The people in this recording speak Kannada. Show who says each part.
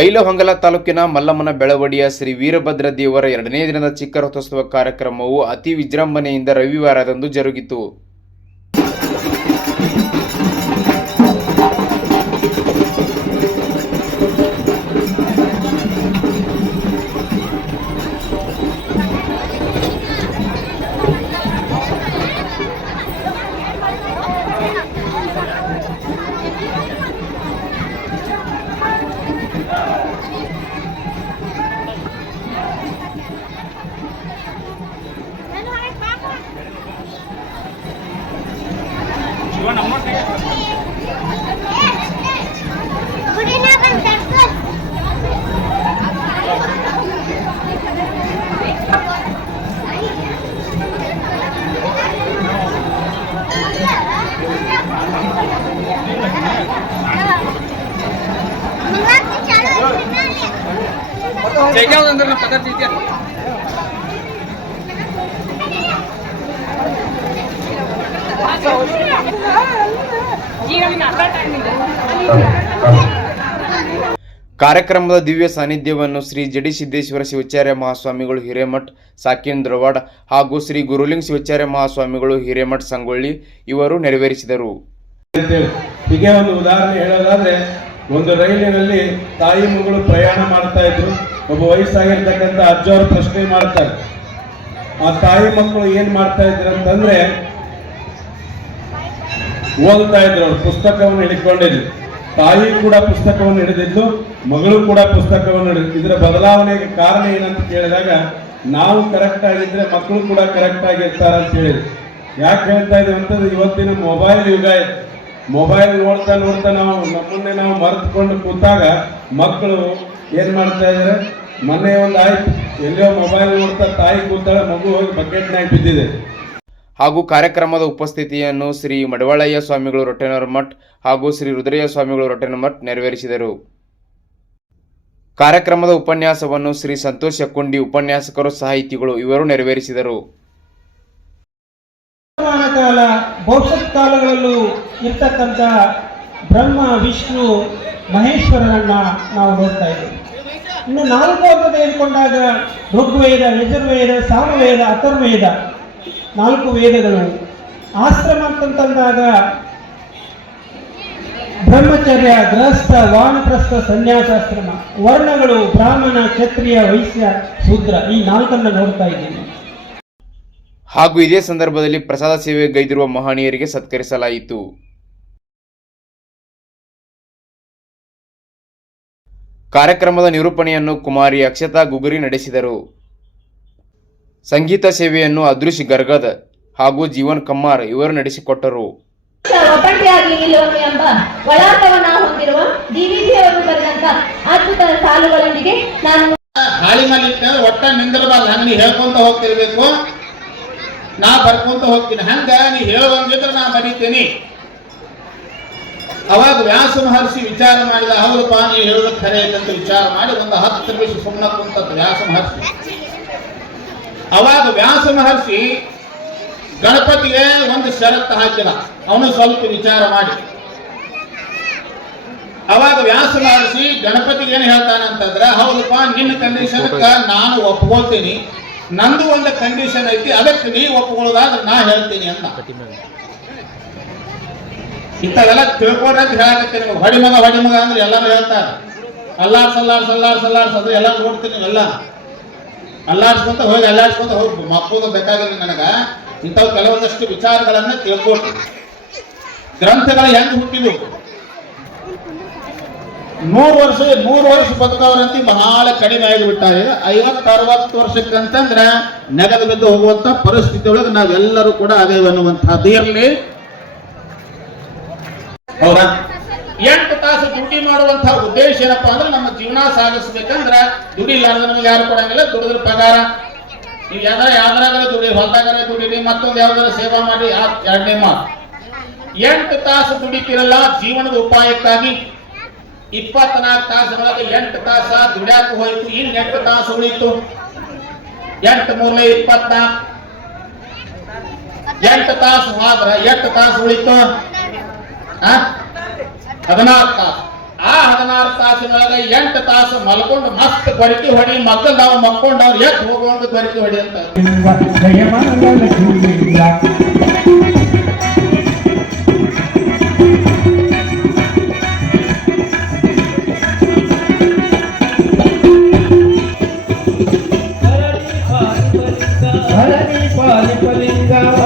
Speaker 1: ಬೈಲಹೊಂಗಲ ತಾಲೂಕಿನ ಮಲ್ಲಮ್ಮನ ಬೆಳವಡಿಯ ಶ್ರೀ ವೀರಭದ್ರ ದೇವರ ಎರಡನೇ ದಿನದ ಚಿಕ್ಕ ರಥೋತ್ಸವ ಕಾರ್ಯಕ್ರಮವು ಅತಿ ವಿಜೃಂಭಣೆಯಿಂದ ರವಿವಾರದಂದು ಜರುಗಿತು. ಕಾರ್ಯಕ್ರಮದ ದಿವ್ಯ ಸಾನ್ನಿಧ್ಯವನ್ನು ಶ್ರೀ ಜಡಿ ಸಿದ್ದೇಶ್ವರ ಶಿವಾಚಾರ್ಯ ಮಹಾಸ್ವಾಮಿಗಳು ಹಿರೇಮಠ್ ಸಾಕೇಂದ್ರವಾಡ್ ಹಾಗೂ ಶ್ರೀ ಗುರುಲಿಂಗ್ ಶಿವಾಚಾರ್ಯ ಮಹಾಸ್ವಾಮಿಗಳು ಹಿರೇಮಠ್ ಸಂಗೊಳ್ಳಿ ಇವರು ನೆರವೇರಿಸಿದರು.
Speaker 2: ಹೀಗೆ ಒಂದು ಉದಾಹರಣೆ ಹೇಳೋದಾದ್ರೆ, ಒಂದು ರೈಲಿನಲ್ಲಿ ತಾಯಿ ಮಗಳು ಪ್ರಯಾಣ ಮಾಡ್ತಾ ಇದ್ರು. ಒಬ್ಬ ವಯಸ್ಸಾಗಿರ್ತಕ್ಕಂಥ ಅಜ್ಜವರು ಪ್ರಶ್ನೆ ಮಾಡ್ತಾರೆ. ಆ ತಾಯಿ ಮಕ್ಕಳು ಏನ್ ಮಾಡ್ತಾ ಇದ್ರು ಅಂತಂದ್ರೆ, ಓದ್ತಾ ಇದ್ರು ಅವ್ರು, ಪುಸ್ತಕವನ್ನು ಹಿಡ್ಕೊಂಡಿದ್ರು. ತಾಯಿ ಕೂಡ ಪುಸ್ತಕವನ್ನು ಹಿಡಿದಿದ್ದು, ಮಗಳು ಕೂಡ ಪುಸ್ತಕವನ್ನು ಹಿಡಿದು ಇದರ ಬದಲಾವಣೆಗೆ ಕಾರಣ ಏನಂತ ಕೇಳಿದಾಗ, ನಾವು ಕರೆಕ್ಟ್ ಆಗಿದ್ರೆ ಮಕ್ಕಳು ಕೂಡ ಕರೆಕ್ಟ್ ಆಗಿರ್ತಾರ ಅಂತ ಹೇಳಿದ್ರು. ಯಾಕೆ ಹೇಳ್ತಾ ಇದ್ದೀವಿ ಅಂತಂದ್ರೆ, ಇವತ್ತಿನ ಮೊಬೈಲ್ ಯುಗ ಇದೆ. ಮೊಬೈಲ್ ನೋಡ್ತಾ ನೋಡ್ತಾ ನಾವು ನಮ್ಮನ್ನೇ ನಾವು ಮರೆತುಕೊಂಡು ಕೂತಾಗ ಮಕ್ಕಳು ಏನ್ ಮಾಡ್ತಾ ಇದಾರೆ? ಮೊನ್ನೆ ಒಂದು ಆಯ್ತು. ಎಲ್ಲೋ ಮೊಬೈಲ್ ನೋಡ್ತಾ ತಾಯಿ ಕೂತಾಳೆ, ಮಗು ಹೋಗಿ ಬಕೆಟ್ನಾಗ ಬಿದ್ದಿದೆ.
Speaker 1: ಹಾಗೂ ಕಾರ್ಯಕ್ರಮದ ಉಪಸ್ಥಿತಿಯನ್ನು ಶ್ರೀ ಮಡವಾಳಯ್ಯ ಸ್ವಾಮಿಗಳು ರೊಟ್ಟೆನವರ ಮಠ ಹಾಗೂ ಶ್ರೀ ರುದ್ರಯ್ಯ ಸ್ವಾಮಿಗಳು ರೊಟ್ಟೆನ ಮಠ್ ನೆರವೇರಿಸಿದರು. ಕಾರ್ಯಕ್ರಮದ ಉಪನ್ಯಾಸವನ್ನು ಶ್ರೀ ಸಂತೋಷ್ ಯಕ್ಕುಂಡಿ ಉಪನ್ಯಾಸಕರು, ಸಾಹಿತಿಗಳು ಇವರು ನೆರವೇರಿಸಿದರು.
Speaker 3: ಕಾಲ ಭವಿಷ್ಯತ್ ಕಾಲಗಳಲ್ಲೂ ಇರ್ತಕ್ಕಂಥ ಬ್ರಹ್ಮ, ವಿಷ್ಣು, ಮಹೇಶ್ವರನನ್ನ ನಾವು ನೋಡ್ತಾ ಇದ್ದೀವಿ. ಇನ್ನು ನಾಲ್ಕು ಅಂತ ತೆಗೆದುಕೊಂಡಾಗ ಋಗ್ವೇದ, ಯಜುರ್ವೇದ, ಸಾಮವೇದ, ಅಥರ್ವೇದ ನಾಲ್ಕು ವೇದಗಳು. ಆಶ್ರಮ ಅಂತಂತಂದಾಗ ಬ್ರಹ್ಮಚರ್ಯ, ಗೃಹಸ್ಥ, ವಾನಪ್ರಸ್ಥ, ಸನ್ಯಾಸಾಶ್ರಮ, ವರ್ಣಗಳು, ಬ್ರಾಹ್ಮಣ, ಕ್ಷತ್ರಿಯ, ವೈಶ್ಯ, ಶೂದ್ರ ಈ ನಾಲ್ಕನ್ನ ನೋಡ್ತಾ ಇದ್ದೀವಿ.
Speaker 1: ಹಾಗೂ ಇದೇ ಸಂದರ್ಭದಲ್ಲಿ ಪ್ರಸಾದ ಸೇವೆ ಗೈದಿರುವ ಮಹನೀಯರಿಗೆ ಸತ್ಕರಿಸಲಾಯಿತು. ಕಾರ್ಯಕ್ರಮದ ನಿರೂಪಣೆಯನ್ನು ಕುಮಾರಿ ಅಕ್ಷತಾ ಗುಗುರಿ ನಡೆಸಿದರು. ಸಂಗೀತ ಸೇವೆಯನ್ನು ಅದೃಶ್ ಗರ್ಗದ್ ಹಾಗೂ ಜೀವನ್ ಕಮ್ಮಾರ್ ಇವರು ನಡೆಸಿಕೊಟ್ಟರು.
Speaker 4: ಒಬ್ಬಂಟಿಯಾಗಿ ನಿಲ್ಲುವನು ಎಂಬ ಒಳಾರ್ಥವನ್ನ ಹೊಂದಿರುವ ಡಿವಿಜಿಯವರು ಬರೆದಂತ ಅದ್ಭುತ ಸಾಲುಗಳೊಂದಿಗೆ ನಾನು
Speaker 5: ಹಾಳಿ ಮೇಲೆ ಒಟ್ಟ ನಿಂದಿರಬಾರ್ದು ಹಂಗ ಹೇಳ್ಕೊಂತ ಹೋಗ್ತಿರ್ಬೇಕು. ನಾ ಬರ್ಕೊಂತ ಹೋಗ್ತೀನಿ. ಹಂಗ ನೀ ಹೇಳೋಂಗಿದ್ರೆ ನಾ ಬರೀತೀನಿ. ಅವಾಗ ವ್ಯಾಸ ಮಹರ್ಷಿ ವಿಚಾರ ಮಾಡಿದ, ಹೌದಪ್ಪ, ನೀ ಹೇಳೋದು ಖರೆ ಅಂತ ವಿಚಾರ ಮಾಡಿ ಒಂದು ಹತ್ತು ನಿಮಿಷ ಸುಮ್ಮನೆ ಕುಂತ ವ್ಯಾಸ ಮಹರ್ಷಿ ಅವಾಗ ವ್ಯಾಸ ಮಹರ್ಷಿ ಗಣಪತಿಗೆ ಒಂದು ಷರತ್ತು ಹಾಕಿದ. ಅವನು ಸ್ವಲ್ಪ ವಿಚಾರ ಮಾಡಿ. ಅವಾಗ ವ್ಯಾಸ ಮಹರ್ಷಿ ಗಣಪತಿಗೆ ಏನು ಹೇಳ್ತಾನಂತಂದ್ರೆ ಹೌದಪ್ಪ, ನಿನ್ನ ಕಂಡೀಷನ್ ನಾನು ಒಪ್ಕೊಳ್ತೀನಿ. ನಂದು ಒಂದು ಕಂಡೀಷನ್ ಐತಿ, ಅದಕ್ಕೆ ನೀ ಒಪ್ಕೊಳ್ಳೋದಾದ್ರೆ ನಾ ಹೇಳ್ತೀನಿ ಅಂತ. ಇಂಥವೆಲ್ಲ ತಿಳ್ಕೊಂಡ್ರೆ ಹೇಳಕ್ಕೆ ನೀವು ಹೊಡಿಮಗ ಹೊಡಿಮಗ ಹೊಡಿ ಮಗ ಅಂದ್ರೆ ಎಲ್ಲರೂ ಹೇಳ್ತಾರೆ. ಅಲ್ಲಾಡ್ಸ್ ಅಲ್ಲಾಡ್ಸ್ ಅಲ್ಲಾಡ್ಸ್ ಅಲ್ಲಾಡ್ಸ್ ಅದು ಎಲ್ಲ ನೋಡ್ತೀನಿ ಎಲ್ಲ. ಅಲ್ಲಾಡ್ಸ್ಕೊಂತ ಹೋಗಿ ಅಲ್ಲಾಡ್ಸ್ಕೊಂತ ಹೋಗಿ. ಮಕ್ಕಳು ಬೇಕಾಗಿಲ್ಲ ನನಗ. ಇಂಥವು ಕೆಲವೊಂದಷ್ಟು ವಿಚಾರಗಳನ್ನ ತಿಳ್ಕೊಳ್ತೀನಿ. ಗ್ರಂಥಗಳು ಹೆಂಗ್ ಹುಟ್ಟಿದ್ವು? ನೂರು ವರ್ಷ ನೂರು ವರ್ಷ ಬದುಕವರಂತಿ ಬಹಳ ಕಡಿಮೆ ಆಗಿಬಿಟ್ಟಾರೆ. ಐವತ್ತು ಅರವತ್ತು ವರ್ಷಕ್ಕಂತಂದ್ರೆ ನೆಗದು ಬಿದ್ದು ಹೋಗುವಂತ ಪರಿಸ್ಥಿತಿ ಒಳಗೆ ನಾವೆಲ್ಲರೂ ಕೂಡ ಅದೇ ಅನ್ನುವಂತಹ ಇರಲಿ. ಹೌದಾ? ಎಂಟು ತಾಸು ಡ್ಯೂಟಿ ಮಾಡುವಂತಹ ಉದ್ದೇಶ ಏನಪ್ಪಾ ಅಂದ್ರೆ ನಮ್ಮ ಜೀವನ ಸಾಗಿಸ್ಬೇಕಂದ್ರ ಅಂದ್ರೆ ನಮಗೆ ಯಾರು ಕೊಡಂಗಿಲ್ಲ ದುಡಿದ್ರ ಪಗಾರ. ನೀವು ಯಾವ್ದಾರ ಯಾವ್ದಾರ ದುಡಿ ಹೊಲ್ದಾಗರ ದುಡಿರಿ ಮತ್ತೊಂದು ಯಾವ್ದಾರ ಸೇವಾ ಮಾಡಿ ಎರಡನೇ ಮಾತು. ಎಂಟು ತಾಸು ದುಡಿತಿರಲ್ಲ ಜೀವನದ ಉಪಾಯಕ್ಕಾಗಿ. ಇಪ್ಪತ್ನಾಲ್ಕು ತಾಸೊಳಗೆ ಎಂಟು ತಾಸ ದುಡ್ಯಾಕ ಹೋಯ್ತು ಇನ್ ಎಂಟು ತಾಸು ಉಳಿತು. ಎಂಟು ಮೂರನೇ ಇಪ್ಪತ್ನಾಲ್ಕು ಎಂಟು ತಾಸು ಹೋದ್ರ ಎಂಟು ತಾಸು ಉಳಿತು. ಆ? ಹದಿನಾಲ್ಕು ತಾಸು. ಆ ಹದಿನಾರು ತಾಸಿನೊಳಗ ಎಂಟು ತಾಸು ಮಲ್ಕೊಂಡು ಮಸ್ತ್ ಕೊರಕಿ ಹೊಡಿ, ಮಕ್ಕಳು ನಾವು ಮಕ್ಕೊಂಡವ್ರು ಎದ್ದು ಹೋಗುವಂತ ಕೊರಕಿ ಹೊಡಿ ಅಂತ.
Speaker 6: Palinga.